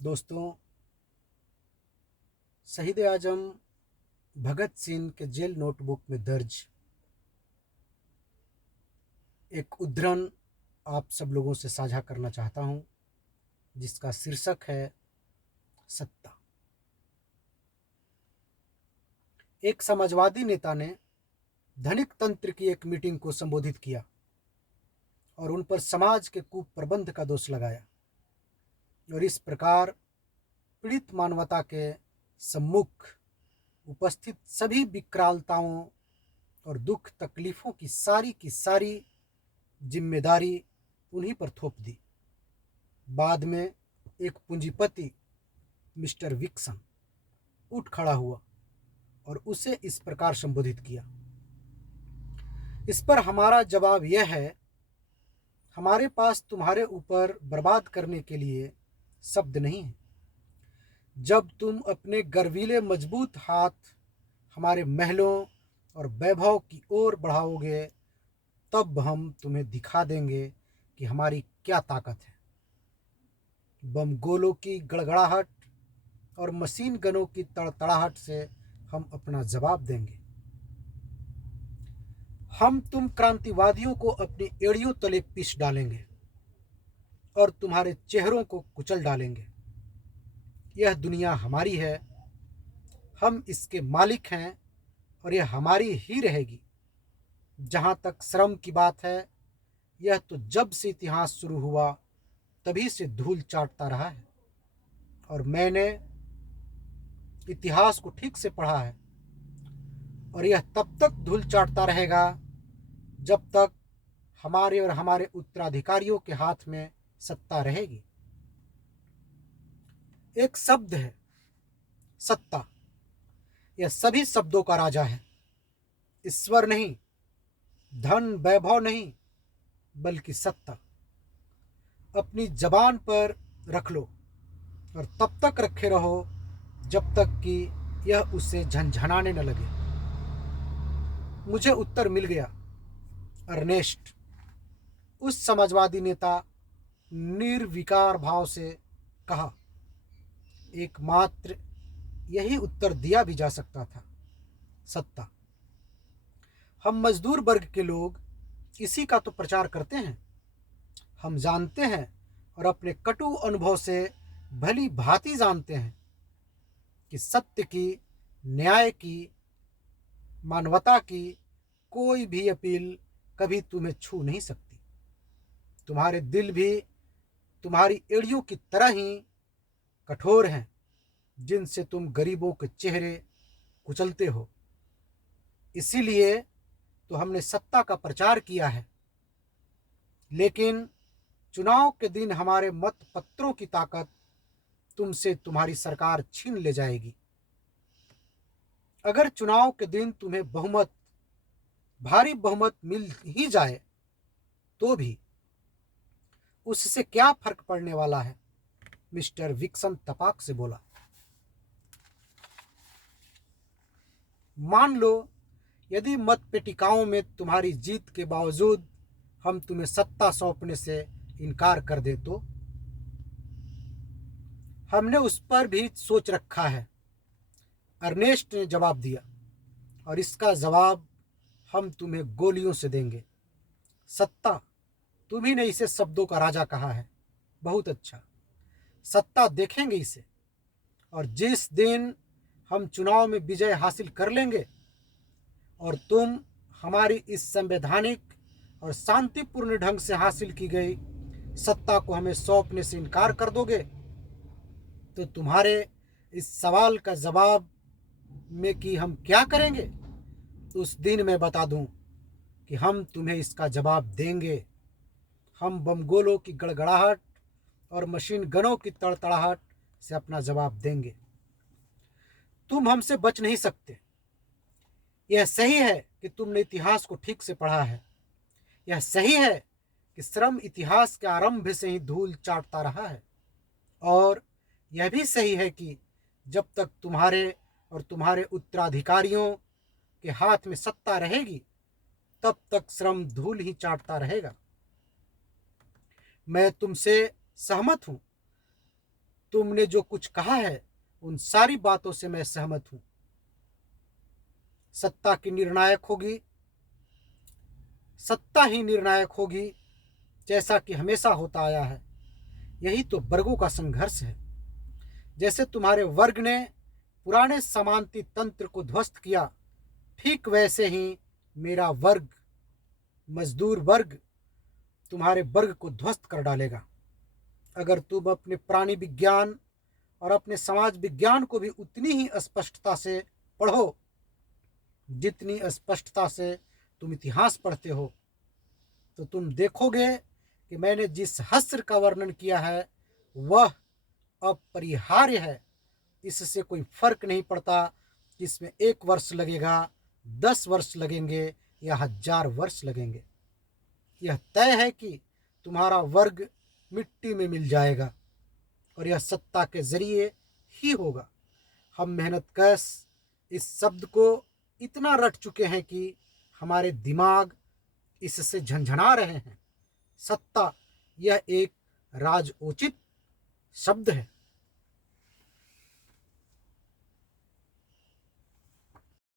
दोस्तों, शहीद आजम भगत सिंह के जेल नोटबुक में दर्ज एक उद्धरण आप सब लोगों से साझा करना चाहता हूं, जिसका शीर्षक है सत्ता। एक समाजवादी नेता ने धनिक तंत्र की एक मीटिंग को संबोधित किया और उन पर समाज के कुप्रबंध का दोष लगाया और इस प्रकार पीड़ित मानवता के सम्मुख उपस्थित सभी विकरालताओं और दुख तकलीफों की सारी जिम्मेदारी उन्हीं पर थोप दी। बाद में एक पूंजीपति मिस्टर विक्सन उठ खड़ा हुआ और उसे इस प्रकार संबोधित किया। इस पर हमारा जवाब यह है, हमारे पास तुम्हारे ऊपर बर्बाद करने के लिए शब्द नहीं है। जब तुम अपने गर्वीले मजबूत हाथ हमारे महलों और वैभव की ओर बढ़ाओगे, तब हम तुम्हें दिखा देंगे कि हमारी क्या ताकत है। बम गोलों की गड़गड़ाहट और मशीन गनों की तड़तड़ाहट से हम अपना जवाब देंगे। हम तुम क्रांतिवादियों को अपनी एड़ियों तले पीस डालेंगे और तुम्हारे चेहरों को कुचल डालेंगे। यह दुनिया हमारी है, हम इसके मालिक हैं और यह हमारी ही रहेगी। जहाँ तक श्रम की बात है, यह तो जब से इतिहास शुरू हुआ तभी से धूल चाटता रहा है और मैंने इतिहास को ठीक से पढ़ा है और यह तब तक धूल चाटता रहेगा जब तक हमारे और हमारे उत्तराधिकारियों के हाथ में सत्ता रहेगी। एक शब्द है सत्ता, यह सभी शब्दों का राजा है। ईश्वर नहीं, धन वैभव नहीं, बल्कि सत्ता। अपनी जबान पर रख लो और तब तक रखे रहो जब तक कि यह उसे झंझनाने न लगे। मुझे उत्तर मिल गया। अर्नेस्ट, उस समाजवादी नेता निर्विकार भाव से कहा। एकमात्र यही उत्तर दिया भी जा सकता था, सत्ता। हम मजदूर वर्ग के लोग इसी का तो प्रचार करते हैं। हम जानते हैं और अपने कटु अनुभव से भली भांति जानते हैं कि सत्य की, न्याय की, मानवता की कोई भी अपील कभी तुम्हें छू नहीं सकती। तुम्हारे दिल भी तुम्हारी एड़ियों की तरह ही कठोर हैं, जिनसे तुम गरीबों के चेहरे कुचलते हो। इसीलिए तो हमने सत्ता का प्रचार किया है। लेकिन चुनाव के दिन हमारे मत पत्रों की ताकत तुमसे तुम्हारी सरकार छीन ले जाएगी। अगर चुनाव के दिन तुम्हें भारी बहुमत मिल ही जाए तो भी उससे क्या फर्क पड़ने वाला है, मिस्टर विक्सन तपाक से बोला। मान लो यदि मत पेटिकाओं में तुम्हारी जीत के बावजूद हम तुम्हें सत्ता सौंपने से इनकार कर दें तो? हमने उस पर भी सोच रखा है, अर्नेस्ट ने जवाब दिया, और इसका जवाब हम तुम्हें गोलियों से देंगे। सत्ता, तुम्ही ने इसे शब्दों का राजा कहा है। बहुत अच्छा, सत्ता देखेंगे इसे। और जिस दिन हम चुनाव में विजय हासिल कर लेंगे और तुम हमारी इस संवैधानिक और शांतिपूर्ण ढंग से हासिल की गई सत्ता को हमें सौंपने से इनकार कर दोगे, तो तुम्हारे इस सवाल का जवाब में कि हम क्या करेंगे, तो उस दिन मैं बता दूं कि हम तुम्हें इसका जवाब देंगे। हम बमगोलों की गड़गड़ाहट और मशीन गनों की तड़तड़ाहट से अपना जवाब देंगे। तुम हमसे बच नहीं सकते। यह सही है कि तुमने इतिहास को ठीक से पढ़ा है। यह सही है कि श्रम इतिहास के आरंभ से ही धूल चाटता रहा है। और यह भी सही है कि जब तक तुम्हारे और तुम्हारे उत्तराधिकारियों के हाथ में सत्ता रहेगी, तब तक श्रम धूल ही चाटता रहेगा। मैं तुमसे सहमत हूं तुमने जो कुछ कहा है उन सारी बातों से मैं सहमत हूं। सत्ता की निर्णायक होगी, सत्ता ही निर्णायक होगी, जैसा कि हमेशा होता आया है। यही तो वर्गों का संघर्ष है। जैसे तुम्हारे वर्ग ने पुराने समानती तंत्र को ध्वस्त किया, ठीक वैसे ही मेरा वर्ग, मजदूर वर्ग, तुम्हारे वर्ग को ध्वस्त कर डालेगा। अगर तुम अपने प्राणी विज्ञान और अपने समाज विज्ञान को भी उतनी ही स्पष्टता से पढ़ो जितनी स्पष्टता से तुम इतिहास पढ़ते हो, तो तुम देखोगे कि मैंने जिस हस्र का वर्णन किया है वह अपरिहार्य है। इससे कोई फर्क नहीं पड़ता कि इसमें 1 वर्ष लगेगा, 10 वर्ष लगेंगे या 1000 वर्ष लगेंगे। यह तय है कि तुम्हारा वर्ग मिट्टी में मिल जाएगा और यह सत्ता के जरिए ही होगा। हम मेहनतकश इस शब्द को इतना रट चुके हैं कि हमारे दिमाग इससे झंझना रहे हैं। सत्ता यह एक राजोचित शब्द है।